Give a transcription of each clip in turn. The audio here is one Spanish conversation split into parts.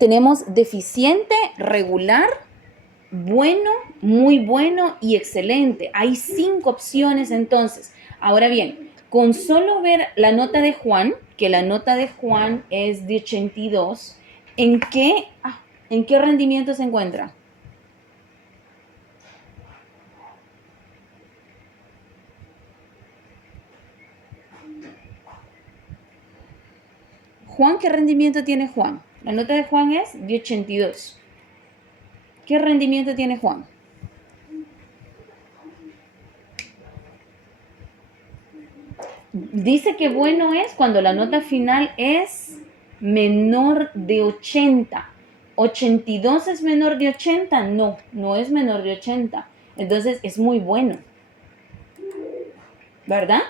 Tenemos deficiente, regular, bueno, muy bueno y excelente. Hay 5 opciones entonces. Ahora bien, con solo ver la nota de Juan, que la nota de Juan es de 82, ¿en qué rendimiento se encuentra? Juan, ¿qué rendimiento tiene Juan? La nota de Juan es de 82. ¿Qué rendimiento tiene Juan? Dice que bueno es cuando la nota final es menor de 80. ¿82 es menor de 80? No, no es menor de 80. Entonces es muy bueno. ¿Verdad?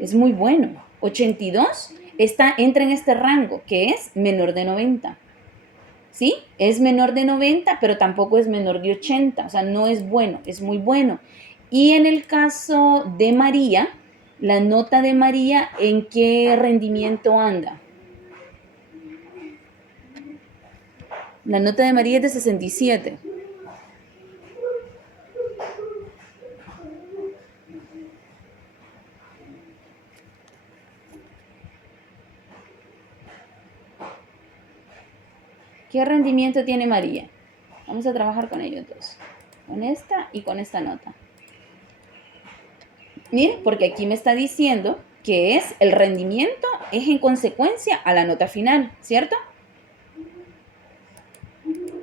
Es muy bueno. 82 entra en este rango que es menor de 90. ¿Sí? Es menor de 90, pero tampoco es menor de 80. O sea, no es bueno, es muy bueno. Y en el caso de María, la nota de María, ¿en qué rendimiento anda? La nota de María es de 67. ¿Qué rendimiento tiene María? Vamos a trabajar con ellos dos. Con esta y con esta nota. Miren, porque aquí me está diciendo que es el rendimiento es en consecuencia a la nota final, ¿cierto?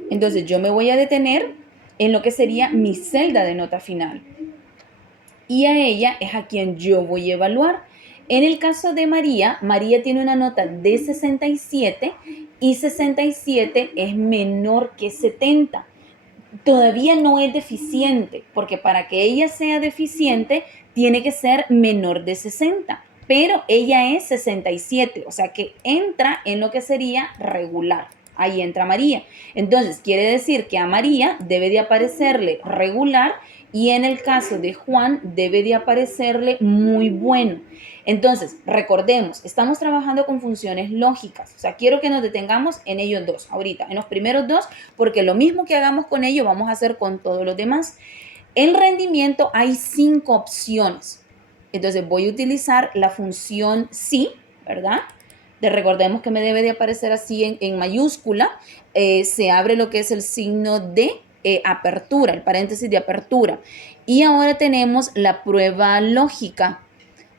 Entonces yo me voy a detener en lo que sería mi celda de nota final. Y a ella es a quien yo voy a evaluar. En el caso de María, María tiene una nota de 67 y 67 es menor que 70. Todavía no es deficiente, porque para que ella sea deficiente tiene que ser menor de 60, pero ella es 67, o sea que entra en lo que sería regular. Ahí entra María. Entonces, quiere decir que a María debe de aparecerle regular y en el caso de Juan debe de aparecerle muy bueno. Entonces, recordemos, estamos trabajando con funciones lógicas. O sea, quiero que nos detengamos en ellos dos ahorita, en los primeros dos, porque lo mismo que hagamos con ellos vamos a hacer con todos los demás. En rendimiento hay 5 opciones. Entonces, voy a utilizar la función sí, ¿verdad? Recordemos que me debe de aparecer así en mayúscula. Se abre lo que es el signo de apertura, el paréntesis de apertura. Y ahora tenemos la prueba lógica.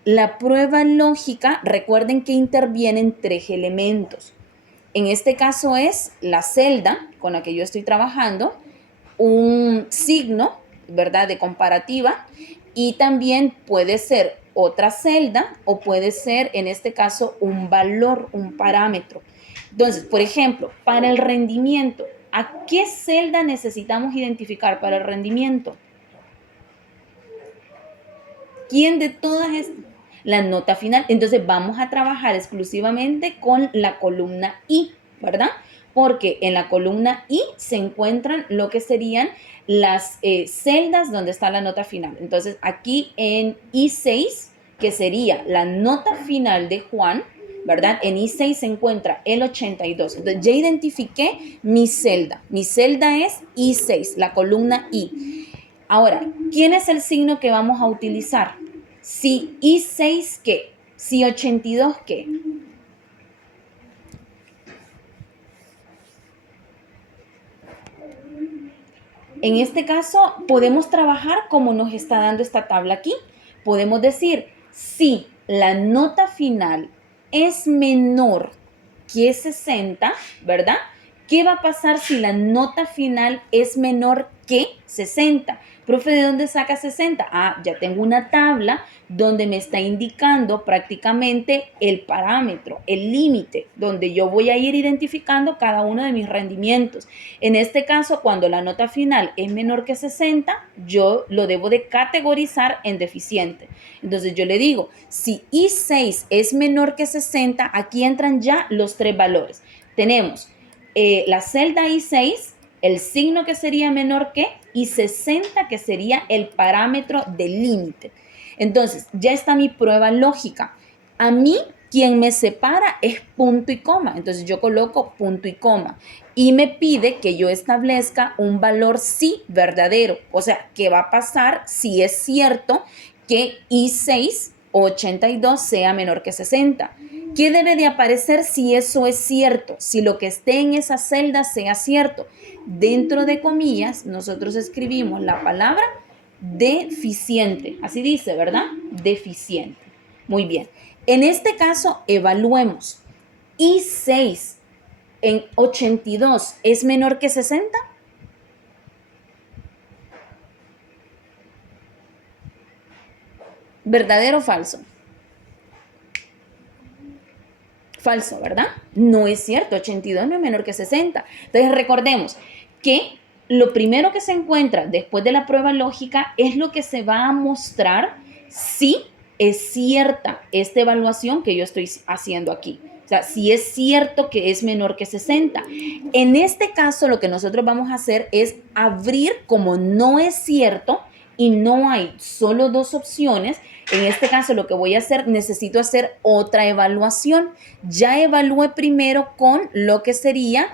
La prueba lógica, recuerden que intervienen 3 elementos. En este caso es la celda con la que yo estoy trabajando, un signo, ¿verdad?, de comparativa, y también puede ser otra celda o puede ser, en este caso, un valor, un parámetro. Entonces, por ejemplo, para el rendimiento, ¿a qué celda necesitamos identificar para el rendimiento? ¿Quién de todas es la nota final? Entonces vamos a trabajar exclusivamente con la columna I, ¿verdad? Porque en la columna I se encuentran lo que serían las celdas donde está la nota final. Entonces aquí en I6, que sería la nota final de Juan, ¿verdad? En I6 se encuentra el 82. Entonces ya identifiqué mi celda. Mi celda es I6, la columna I. Ahora, ¿quién es el signo que vamos a utilizar? Si I6, ¿qué? Si 82, ¿qué? En este caso, podemos trabajar como nos está dando esta tabla aquí. Podemos decir, si la nota final es menor que 60, ¿verdad? ¿Qué va a pasar si la nota final es menor que 60? Profe, ¿de dónde saca 60? Ah, ya tengo una tabla donde me está indicando prácticamente el parámetro, el límite, donde yo voy a ir identificando cada uno de mis rendimientos. En este caso, cuando la nota final es menor que 60, yo lo debo de categorizar en deficiente. Entonces yo le digo, si I6 es menor que 60, aquí entran ya los 3 valores. Tenemos la celda I6, el signo que sería menor que, y 60 que sería el parámetro del límite. Entonces, ya está mi prueba lógica. A mí, Quien me separa es punto y coma. Entonces yo coloco punto y coma. Y me pide que yo establezca un valor sí verdadero. O sea, ¿qué va a pasar si es cierto que I6 o 82 sea menor que 60? ¿Qué debe de aparecer si eso es cierto? Si lo que esté en esa celda sea cierto. Dentro de comillas, nosotros escribimos la palabra deficiente. Así dice, ¿verdad? Deficiente. Muy bien. En este caso, evaluemos. I6 en 82 es menor que 60. ¿Verdadero o falso? Falso, ¿verdad? No es cierto, 82 no es menor que 60. Entonces recordemos que lo primero que se encuentra después de la prueba lógica es lo que se va a mostrar si es cierta esta evaluación que yo estoy haciendo aquí. O sea, si es cierto que es menor que 60. En este caso, lo que nosotros vamos a hacer es abrir como no es cierto y no hay solo dos opciones. En este caso, lo que voy a hacer, necesito hacer otra evaluación. Ya evalué primero con lo que sería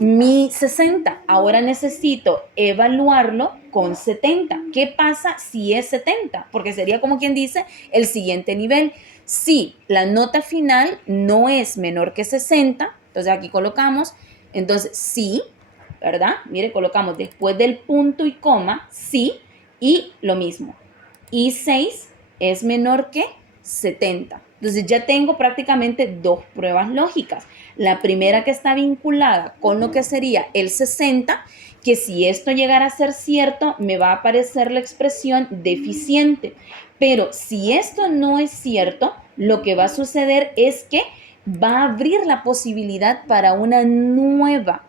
mi 60. Ahora necesito evaluarlo con 70. ¿Qué pasa si es 70? Porque sería como quien dice el siguiente nivel. Si la nota final no es menor que 60, entonces aquí colocamos, entonces sí, ¿verdad? Mire, colocamos después del punto y coma, sí, y lo mismo. I6 es menor que 70. Entonces ya tengo prácticamente dos pruebas lógicas. La primera que está vinculada con lo que sería el 60, que si esto llegara a ser cierto, me va a aparecer la expresión deficiente. Pero si esto no es cierto, lo que va a suceder es que va a abrir la posibilidad para una nueva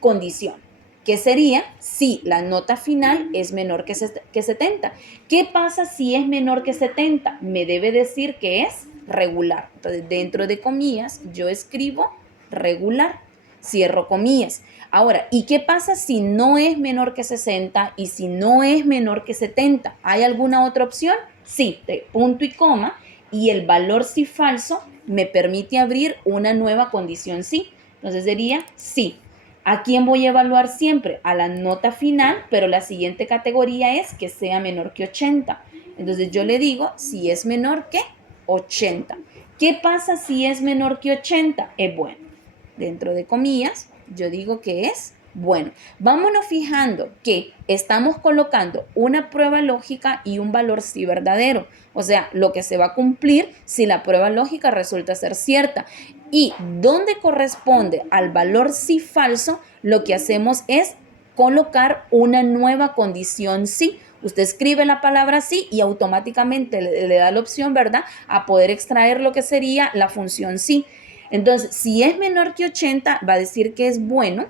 condición, que sería si la nota final es menor que 70. ¿Qué pasa si es menor que 70? Me debe decir que es regular. Entonces, dentro de comillas, yo escribo regular. Cierro comillas. Ahora, ¿y qué pasa si no es menor que 60 y si no es menor que 70? ¿Hay alguna otra opción? Sí, de punto y coma, y el valor sí falso me permite abrir una nueva condición sí. Entonces sería sí. ¿A quién voy a evaluar siempre? A la nota final, pero la siguiente categoría es que sea menor que 80. Entonces yo le digo si es menor que 80. ¿Qué pasa si es menor que 80? Es bueno. Dentro de comillas, yo digo que es bueno. Vámonos fijando que estamos colocando una prueba lógica y un valor sí verdadero. O sea, lo que se va a cumplir si la prueba lógica resulta ser cierta. Y donde corresponde al valor sí falso, lo que hacemos es colocar una nueva condición sí. Usted escribe la palabra sí y automáticamente le da la opción, ¿verdad?, a poder extraer lo que sería la función sí. Entonces, si es menor que 80, va a decir que es bueno.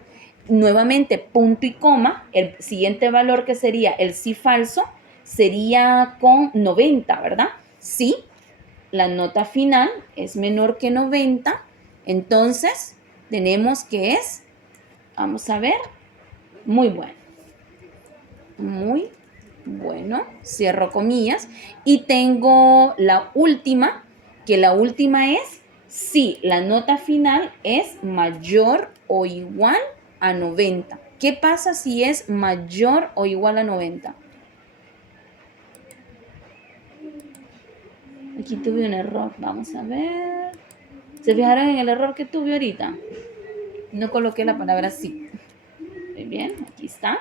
Nuevamente, punto y coma. El siguiente valor, que sería el sí falso, sería con 90, ¿verdad? Si la nota final es menor que 90, entonces tenemos que es, vamos a ver, muy bueno. Muy bueno. Cierro comillas. Y tengo la última, que la última es si la nota final es mayor o igual a 90. ¿Qué pasa si es mayor o igual a 90? Aquí tuve un error. Vamos a ver. ¿Se fijaron en el error que tuve ahorita? No coloqué la palabra sí. Muy bien, aquí está.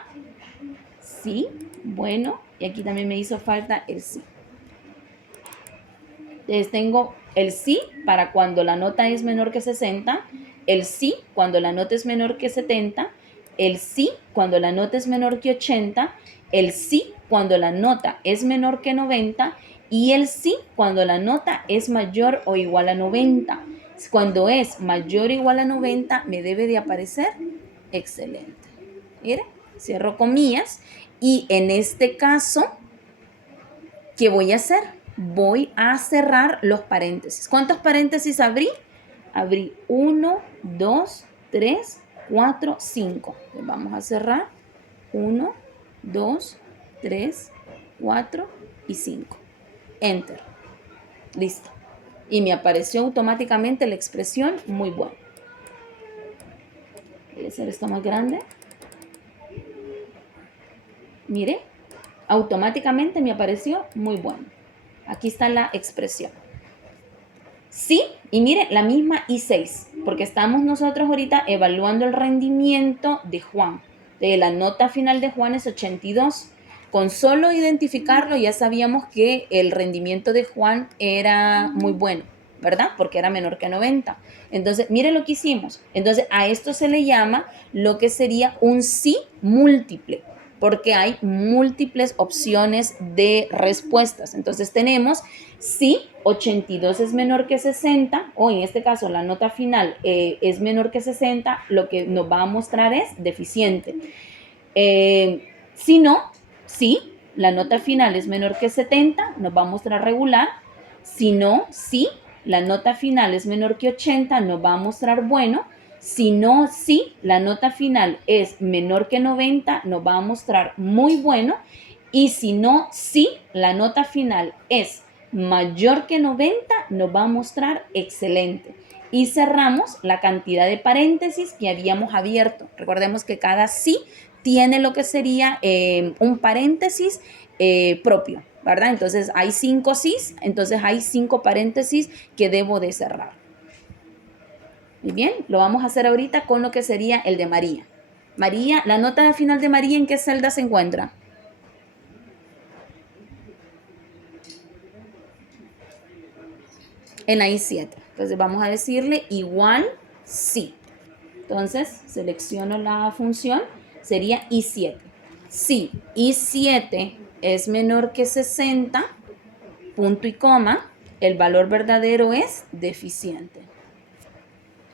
Sí, bueno. Y aquí también me hizo falta el sí. Entonces tengo el sí para cuando la nota es menor que 60, el sí cuando la nota es menor que 70, el sí cuando la nota es menor que 80, el sí cuando la nota es menor que 90 y el sí cuando la nota es mayor o igual a 90. Cuando es mayor o igual a 90 me debe de aparecer excelente. Mire, cierro comillas y en este caso, ¿qué voy a hacer? Voy a cerrar los paréntesis. ¿Cuántos paréntesis abrí? Abrí 1, 2, 3, 4, 5. Vamos a cerrar 1, 2, 3, 4 y 5. Enter. Listo. Y me apareció automáticamente la expresión muy bueno. Voy a hacer esto más grande. Mire, automáticamente me apareció muy bueno. Aquí está la expresión. Sí, y mire, la misma I6, porque estamos nosotros ahorita evaluando el rendimiento de Juan. De la nota final de Juan es 82. Con solo identificarlo ya sabíamos que el rendimiento de Juan era muy bueno, ¿verdad? Porque era menor que 90. Entonces, mire lo que hicimos. Entonces, a esto se le llama lo que sería un sí múltiple, porque hay múltiples opciones de respuestas. Entonces, tenemos si 82 es menor que 60, o en este caso la nota final es menor que 60, lo que nos va a mostrar es deficiente. Si no, si la nota final es menor que 70, nos va a mostrar regular. Si no, si la nota final es menor que 80, nos va a mostrar bueno. Si no, si la nota final es menor que 90, nos va a mostrar muy bueno. Y si no, si la nota final es mayor que 90, nos va a mostrar excelente. Y cerramos la cantidad de paréntesis que habíamos abierto. Recordemos que cada sí tiene lo que sería un paréntesis propio, ¿verdad? Entonces hay 5 sís, entonces hay 5 paréntesis que debo de cerrar. Muy bien, lo vamos a hacer ahorita con lo que sería el de María. María, la nota de final de María, ¿en qué celda se encuentra? En la I7. Entonces vamos a decirle igual sí. Entonces selecciono la función, sería I7. Si I7 es menor que 60, punto y coma, el valor verdadero es deficiente.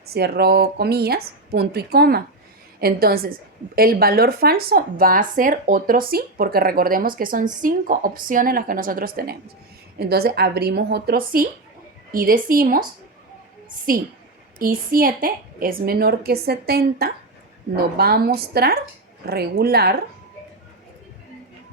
Cierro comillas, punto y coma. Entonces, el valor falso va a ser otro sí, porque recordemos que son 5 opciones las que nosotros tenemos. Entonces, abrimos otro sí y decimos si I7 es menor que 70, nos va a mostrar regular.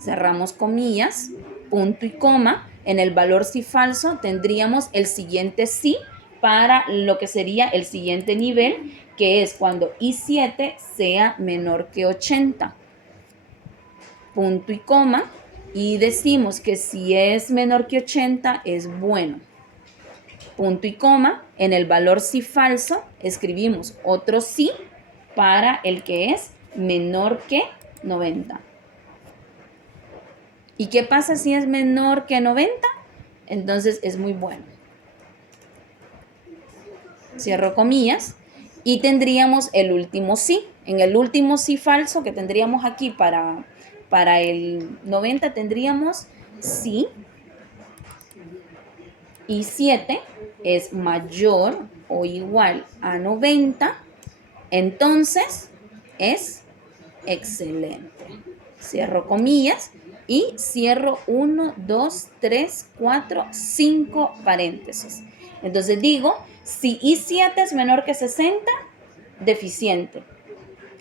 Cerramos comillas, punto y coma. En el valor sí falso tendríamos el siguiente sí para lo que sería el siguiente nivel, que es cuando I7 sea menor que 80. Punto y coma. Y decimos que si es menor que 80 es bueno. Punto y coma. En el valor sí falso escribimos otro sí para el que es menor que 90. ¿Y qué pasa si es menor que 90? Entonces es muy bueno. Cierro comillas. Y tendríamos el último sí. En el último sí falso que tendríamos aquí para el 90 tendríamos sí I7 es mayor o igual a 90. Entonces es excelente. Cierro comillas y cierro 1, 2, 3, 4, 5 paréntesis. Entonces digo, si I7 es menor que 60, deficiente.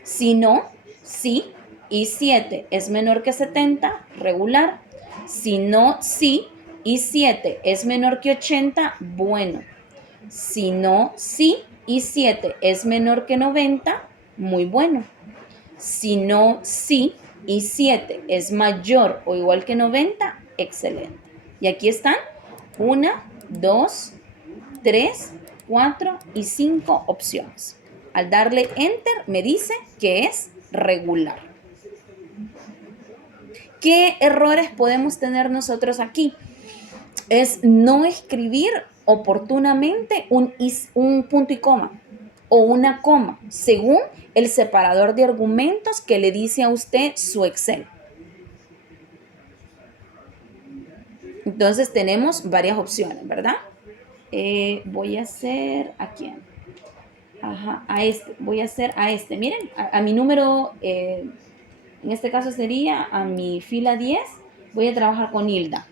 Si no, si I7 es menor que 70, regular. Si no, si I7 es menor que 80, bueno. Si no, si I7 es menor que 90, muy bueno. Si no, si I7 es mayor o igual que 90, excelente. Y aquí están 1, 2, 3, 4 y 5 opciones. Al darle Enter me dice que es regular. ¿Qué errores podemos tener nosotros aquí? Es no escribir oportunamente un punto y coma o una coma, según el separador de argumentos que le dice a usted su Excel. Entonces tenemos varias opciones, ¿verdad? Voy a hacer a quién. Ajá, a este. Voy a hacer a este. Miren, a mi número, en este caso sería a mi fila 10. Voy a trabajar con Hilda.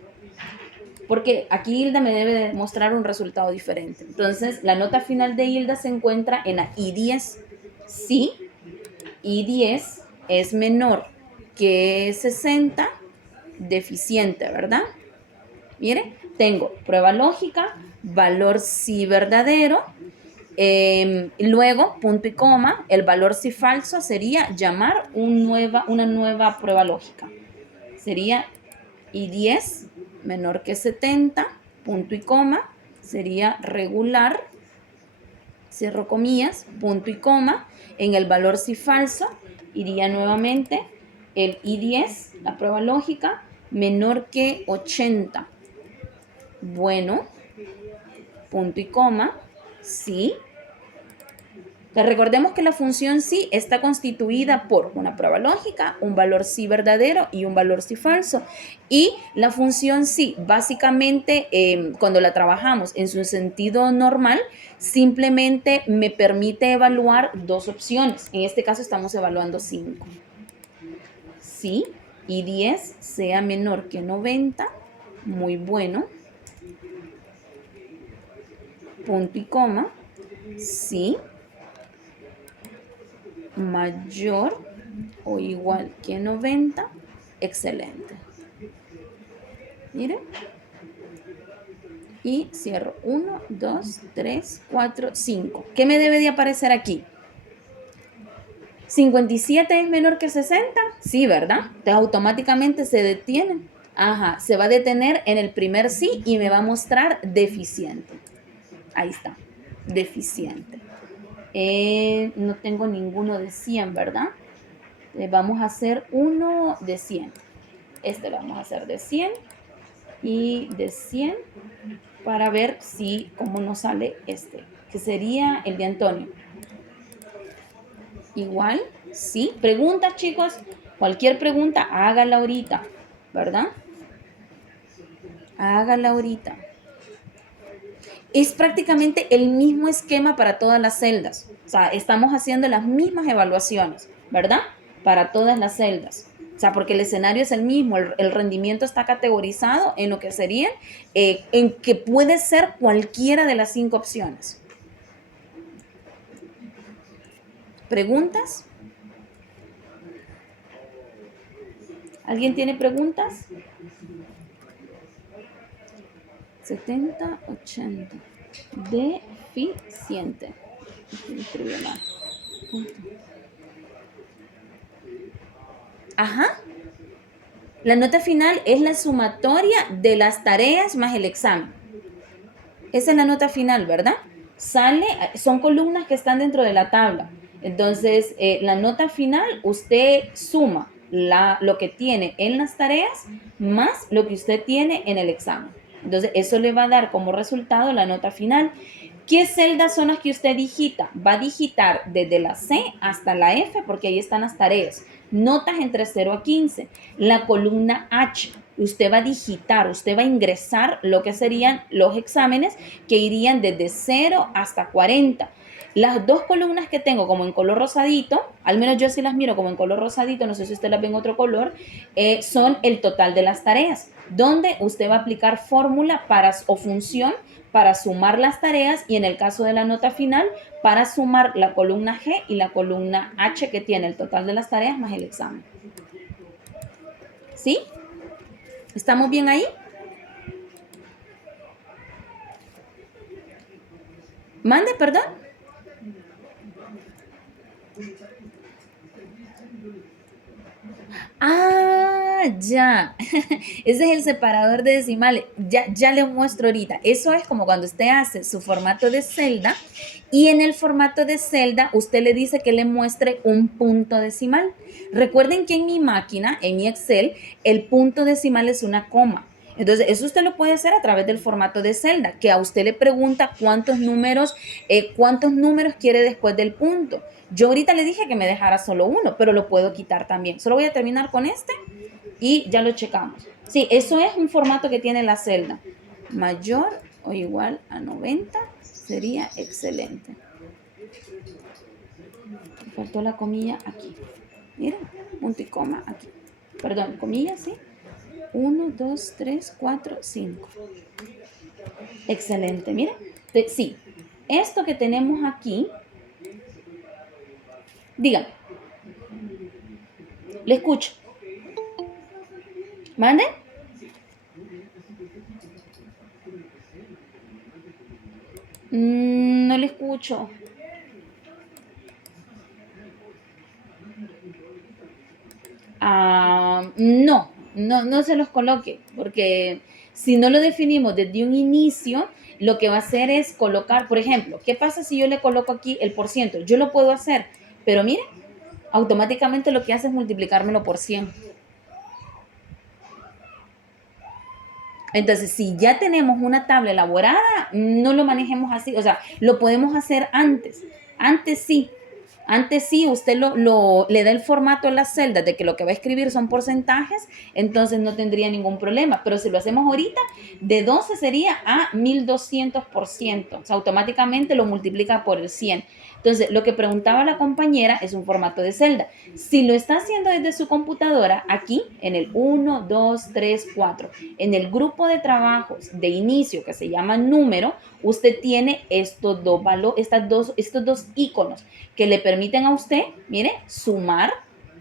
Porque aquí Hilda me debe de mostrar un resultado diferente. Entonces, la nota final de Hilda se encuentra en la I10. Si I10 es menor que 60, deficiente, ¿verdad? Mire, tengo prueba lógica, valor sí verdadero, luego punto y coma, el valor sí falso sería llamar una nueva prueba lógica. Sería I10 menor que 70, punto y coma, sería regular, cierro comillas, punto y coma, en el valor sí falso iría nuevamente el I10, la prueba lógica, menor que 80. Bueno, punto y coma, sí. Entonces, recordemos que la función sí está constituida por una prueba lógica, un valor sí verdadero y un valor sí falso. Y la función sí, básicamente, cuando la trabajamos en su sentido normal, simplemente me permite evaluar dos opciones. En este caso estamos evaluando 5. Sí, y 10 sea menor que 90, muy bueno. Punto y coma, sí, mayor o igual que 90, excelente. Miren. Y cierro 1, 2, 3, 4, 5. ¿Qué me debe de aparecer aquí? ¿57 es menor que 60? Sí, ¿verdad? Entonces automáticamente se detiene. Ajá, se va a detener en el primer sí y me va a mostrar deficiente. Ahí está, deficiente. No tengo ninguno de 100, ¿verdad? Vamos a hacer uno de 100. Este lo vamos a hacer de 100 y de 100 para ver si cómo nos sale este, que sería el de Antonio. Igual, sí. Preguntas, chicos. Cualquier pregunta, hágala ahorita, ¿verdad? Hágala ahorita. Es prácticamente el mismo esquema para todas las celdas. O sea, estamos haciendo las mismas evaluaciones, ¿verdad? Para todas las celdas. O sea, porque el escenario es el mismo, el rendimiento está categorizado en lo que serían, en que puede ser cualquiera de las 5 opciones. ¿Preguntas? ¿Alguien tiene preguntas? 70, 80. Deficiente. Ajá. La nota final es la sumatoria de las tareas más el examen. Esa es la nota final, ¿verdad? Sale, son columnas que están dentro de la tabla. Entonces, la nota final, usted suma lo que tiene en las tareas más lo que usted tiene en el examen. Entonces, eso le va a dar como resultado la nota final. ¿Qué celdas son las que usted digita? Va a digitar desde la C hasta la F porque ahí están las tareas. Notas entre 0 a 15. La columna H, usted va a digitar, usted va a ingresar lo que serían los exámenes que irían desde 0 hasta 40. Las dos columnas que tengo como en color rosadito, al menos yo sí las miro como en color rosadito, no sé si usted las ve en otro color, son el total de las tareas, donde usted va a aplicar fórmula o función para sumar las tareas y en el caso de la nota final, para sumar la columna G y la columna H que tiene el total de las tareas más el examen. ¿Sí? ¿Estamos bien ahí? Mande, perdón. Ah, ya. Ese es el separador de decimales. Ya le muestro ahorita. Eso es como cuando usted hace su formato de celda y en el formato de celda usted le dice que le muestre un punto decimal. Recuerden que en mi máquina, en mi Excel, el punto decimal es una coma. Entonces, eso usted lo puede hacer a través del formato de celda, que a usted le pregunta cuántos números quiere después del punto. Yo ahorita le dije que me dejara solo uno, pero lo puedo quitar también. Solo voy a terminar con este y ya lo checamos. Sí, eso es un formato que tiene la celda. Mayor o igual a 90 sería excelente. Me faltó la comilla aquí. Miren, punto y coma aquí. Perdón, comilla, ¿sí? 1, 2, 3, 4, 5. Excelente, miren. Sí, esto que tenemos aquí, díganme, le escucho. ¿Mande? No le escucho. No se los coloque, porque si no lo definimos desde un inicio, lo que va a hacer es colocar, por ejemplo, ¿qué pasa si yo le coloco aquí el por ciento? Yo lo puedo hacer, pero mire, automáticamente lo que hace es multiplicármelo por 100. Entonces, si ya tenemos una tabla elaborada, no lo manejemos así, o sea, lo podemos hacer antes. Antes sí, antes sí, usted le da el formato a las celdas de que lo que va a escribir son porcentajes, entonces no tendría ningún problema. Pero si lo hacemos ahorita, de 12 sería a 1200%. O sea, automáticamente lo multiplica por el 100. Entonces, lo que preguntaba la compañera es un formato de celda. Si lo está haciendo desde su computadora, aquí en el 1, 2, 3, 4, en el grupo de trabajos de inicio que se llama número, usted tiene estos dos iconos que le permiten a usted, mire, sumar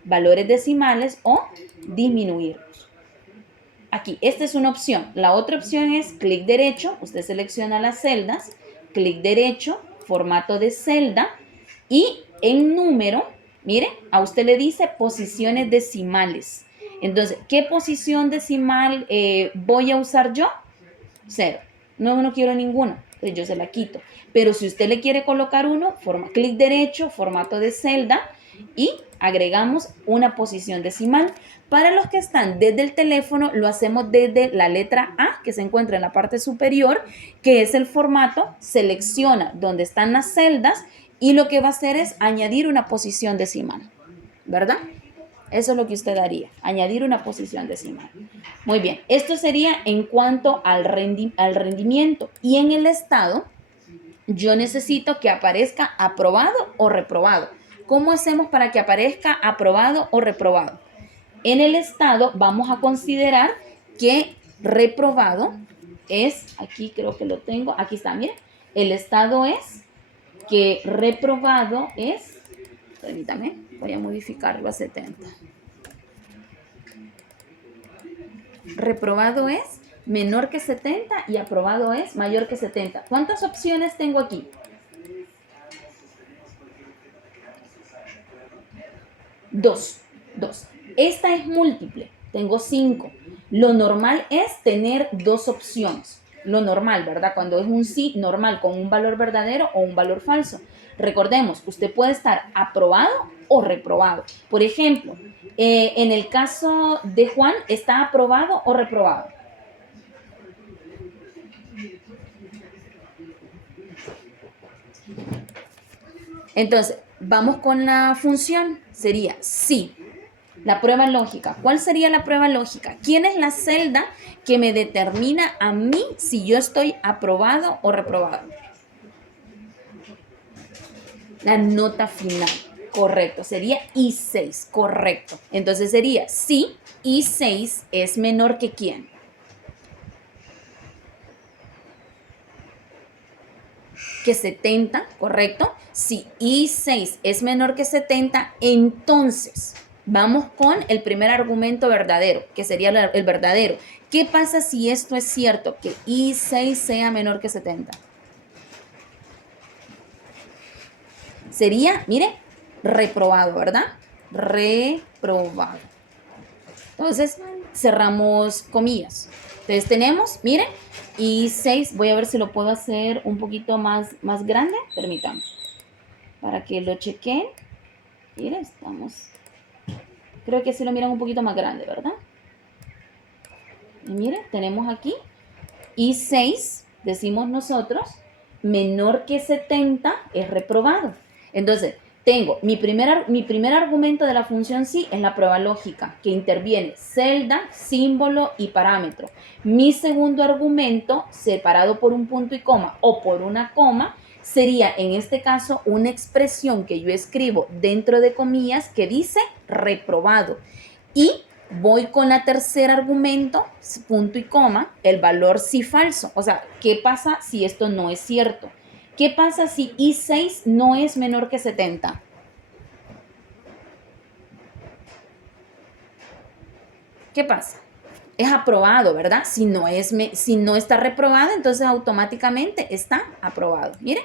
valores decimales o disminuirlos. Aquí, esta es una opción. La otra opción es clic derecho, usted selecciona las celdas, clic derecho, formato de celda y en número, mire, a usted le dice posiciones decimales. Entonces, ¿qué posición decimal voy a usar yo? 0. No quiero ninguna, pues yo se la quito. Pero si usted le quiere colocar uno, clic derecho, formato de celda y agregamos una posición decimal. Para los que están desde el teléfono, lo hacemos desde la letra A, que se encuentra en la parte superior, que es el formato, selecciona donde están las celdas y lo que va a hacer es añadir una posición decimal, ¿verdad? Eso es lo que usted haría, añadir una posición decimal. Muy bien, esto sería en cuanto al rendimiento. Y en el estado, yo necesito que aparezca aprobado o reprobado. ¿Cómo hacemos para que aparezca aprobado o reprobado? En el estado vamos a considerar que reprobado es, aquí creo que lo tengo, aquí está, mire, el estado es que reprobado es, permítame, voy a modificarlo a 70. Reprobado es menor que 70 y aprobado es mayor que 70. ¿Cuántas opciones tengo aquí? Dos. Esta es múltiple, tengo 5. Lo normal es tener dos opciones. Lo normal, ¿verdad? Cuando es un sí normal con un valor verdadero o un valor falso. Recordemos, usted puede estar aprobado o reprobado. Por ejemplo, en el caso de Juan, ¿está aprobado o reprobado? Entonces, vamos con la función. Sería sí. La prueba lógica. ¿Cuál sería la prueba lógica? ¿Quién es la celda que me determina a mí si yo estoy aprobado o reprobado? La nota final. Correcto. Sería I6. Correcto. Entonces sería sí, I6 es menor que quién. Que 70, ¿correcto? Si I6 es menor que 70, entonces vamos con el primer argumento verdadero, que sería el verdadero. ¿Qué pasa si esto es cierto, que I6 sea menor que 70? Sería, mire, reprobado, ¿verdad? Reprobado. Entonces, cerramos comillas. Entonces tenemos, miren, I6, voy a ver si lo puedo hacer un poquito más grande, permítanme, para que lo chequen. Miren, creo que sí lo miran un poquito más grande, ¿verdad? Y miren, tenemos aquí I6, decimos nosotros, menor que 70 es reprobado. Entonces, tengo mi primer argumento de la función sí es la prueba lógica, que interviene celda, símbolo y parámetro. Mi segundo argumento, separado por un punto y coma o por una coma, sería en este caso una expresión que yo escribo dentro de comillas que dice reprobado. Y voy con la tercer argumento, punto y coma, el valor sí falso. O sea, ¿qué pasa si esto no es cierto? ¿Qué pasa si I6 no es menor que 70? ¿Qué pasa? es aprobado, ¿verdad? Si no está reprobado, entonces automáticamente está aprobado. Miren.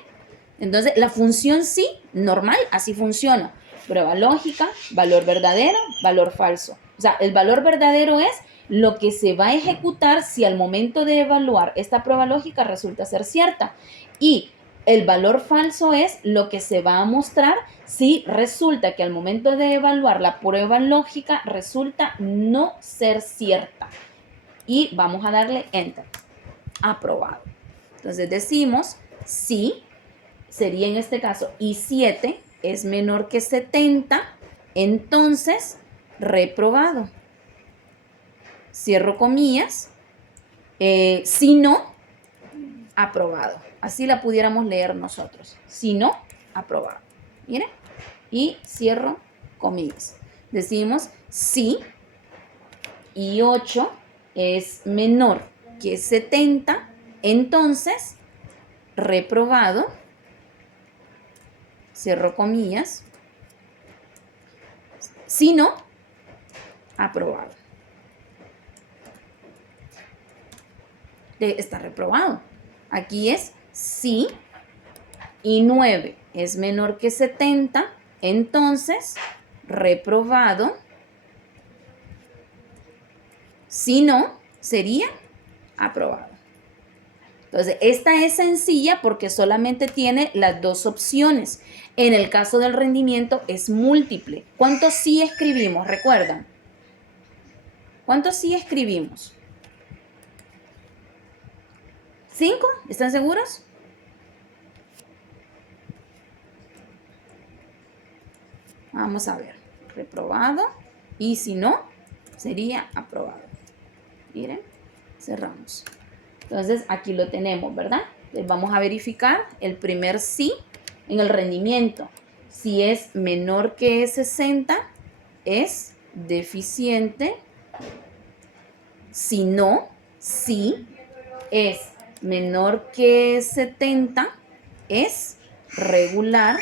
Entonces, la función sí, normal, así funciona. Prueba lógica, valor verdadero, valor falso. O sea, el valor verdadero es lo que se va a ejecutar si al momento de evaluar esta prueba lógica resulta ser cierta. Y el valor falso es lo que se va a mostrar si resulta que al momento de evaluar la prueba lógica resulta no ser cierta. Y vamos a darle enter. Aprobado. Entonces decimos sí, sería en este caso I7 es menor que 70, entonces reprobado. Cierro comillas. Si no, aprobado. Así la pudiéramos leer nosotros. Si no, aprobado. Miren. Y cierro comillas. Decimos si I8 es menor que 70, entonces reprobado. Cierro comillas. Si no, aprobado. Está reprobado. Aquí es si I9 es menor que 70, entonces reprobado. Si no, sería aprobado. Entonces, esta es sencilla porque solamente tiene las dos opciones. En el caso del rendimiento es múltiple. ¿Cuántos sí escribimos? ¿Recuerdan? ¿Cuántos sí escribimos? ¿5? ¿Están seguros? Vamos a ver. Reprobado. Y si no, sería aprobado. Miren, cerramos. Entonces, aquí lo tenemos, ¿verdad? Entonces, vamos a verificar el primer sí en el rendimiento. Si es menor que 60, es deficiente. Si no, sí es menor que 70, es regular,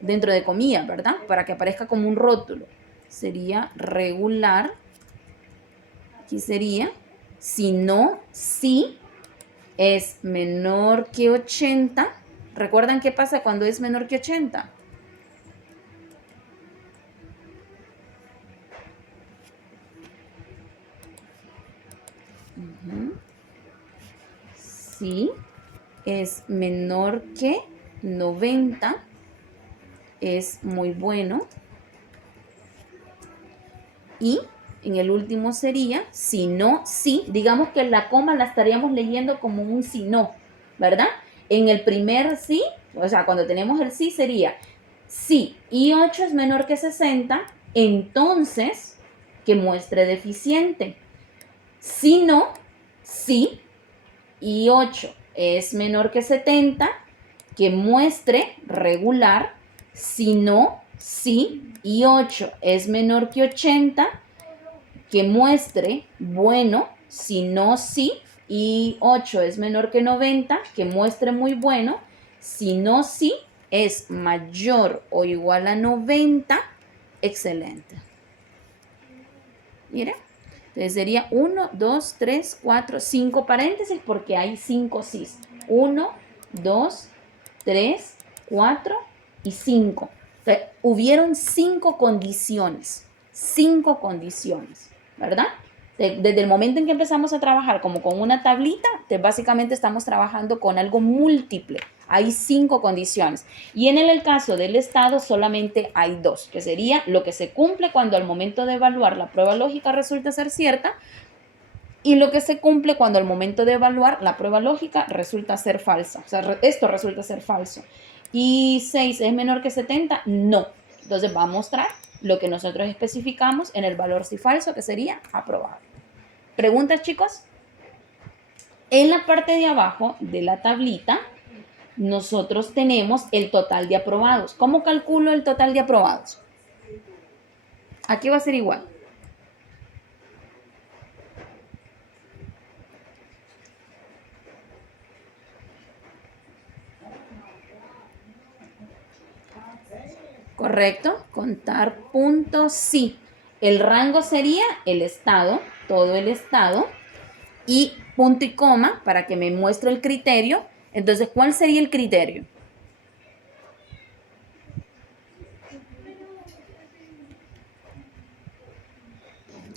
dentro de comillas, ¿verdad? Para que aparezca como un rótulo. Sería regular. Aquí sería, si no, sí es menor que 80. ¿Recuerdan qué pasa cuando es menor que 80? Sí es menor que 90, es muy bueno. Y en el último sería, si no, sí. Digamos que la coma la estaríamos leyendo como un si no, ¿verdad? En el primer sí, o sea, cuando tenemos el sí sería, si I8 es menor que 60, entonces que muestre deficiente. Si no, sí, I8 es menor que 70, que muestre regular. Si no, sí, I8 es menor que 80, que muestre bueno. Si no, sí, I8 es menor que 90, que muestre muy bueno. Si no, sí, es mayor o igual a 90, excelente. Mire, entonces sería 1, 2, 3, 4, 5 paréntesis porque hay 5 sís. 1, 2, 3, 4 y 5. Entonces, hubieron 5 condiciones. 5 condiciones, ¿verdad? Desde el momento en que empezamos a trabajar como con una tablita, básicamente estamos trabajando con algo múltiple. Hay 5 condiciones. Y en el caso del Estado solamente hay 2, que sería lo que se cumple cuando al momento de evaluar la prueba lógica resulta ser cierta y lo que se cumple cuando al momento de evaluar la prueba lógica resulta ser falsa. O sea, esto resulta ser falso. ¿Y 6 es menor que 70? No. Entonces va a mostrar lo que nosotros especificamos en el valor si falso, que sería aprobado. ¿Preguntas, chicos? En la parte de abajo de la tablita, nosotros tenemos el total de aprobados. ¿Cómo calculo el total de aprobados? Aquí va a ser igual. Correcto, contar puntos, sí. El rango sería el estado, todo el estado, y punto y coma para que me muestre el criterio. Entonces, ¿cuál sería el criterio?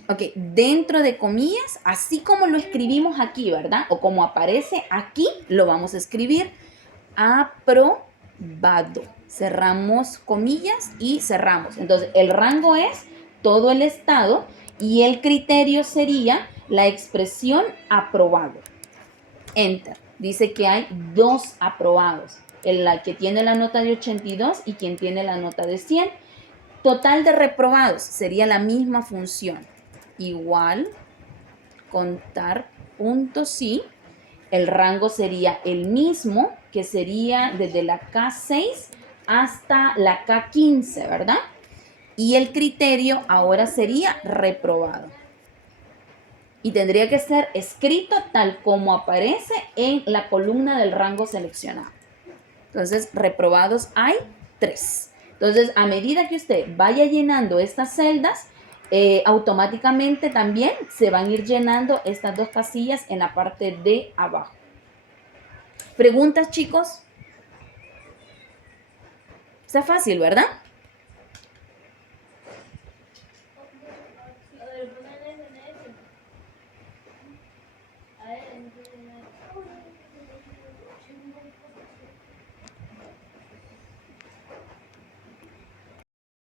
Ok, dentro de comillas, así como lo escribimos aquí, ¿verdad? O como aparece aquí, lo vamos a escribir aprobado. Cerramos comillas y cerramos. Entonces, el rango es todo el estado y el criterio sería la expresión aprobado. Enter. Dice que hay 2 aprobados. El que tiene la nota de 82 y quien tiene la nota de 100. Total de reprobados sería la misma función. Igual, contar puntos y el rango sería el mismo, que sería desde la K6 hasta la K15, ¿verdad? Y el criterio ahora sería reprobado. Y tendría que ser escrito tal como aparece en la columna del rango seleccionado. Entonces, reprobados hay 3. Entonces, a medida que usted vaya llenando estas celdas, automáticamente también se van a ir llenando estas 2 casillas en la parte de abajo. ¿Preguntas, chicos? Está fácil, ¿verdad?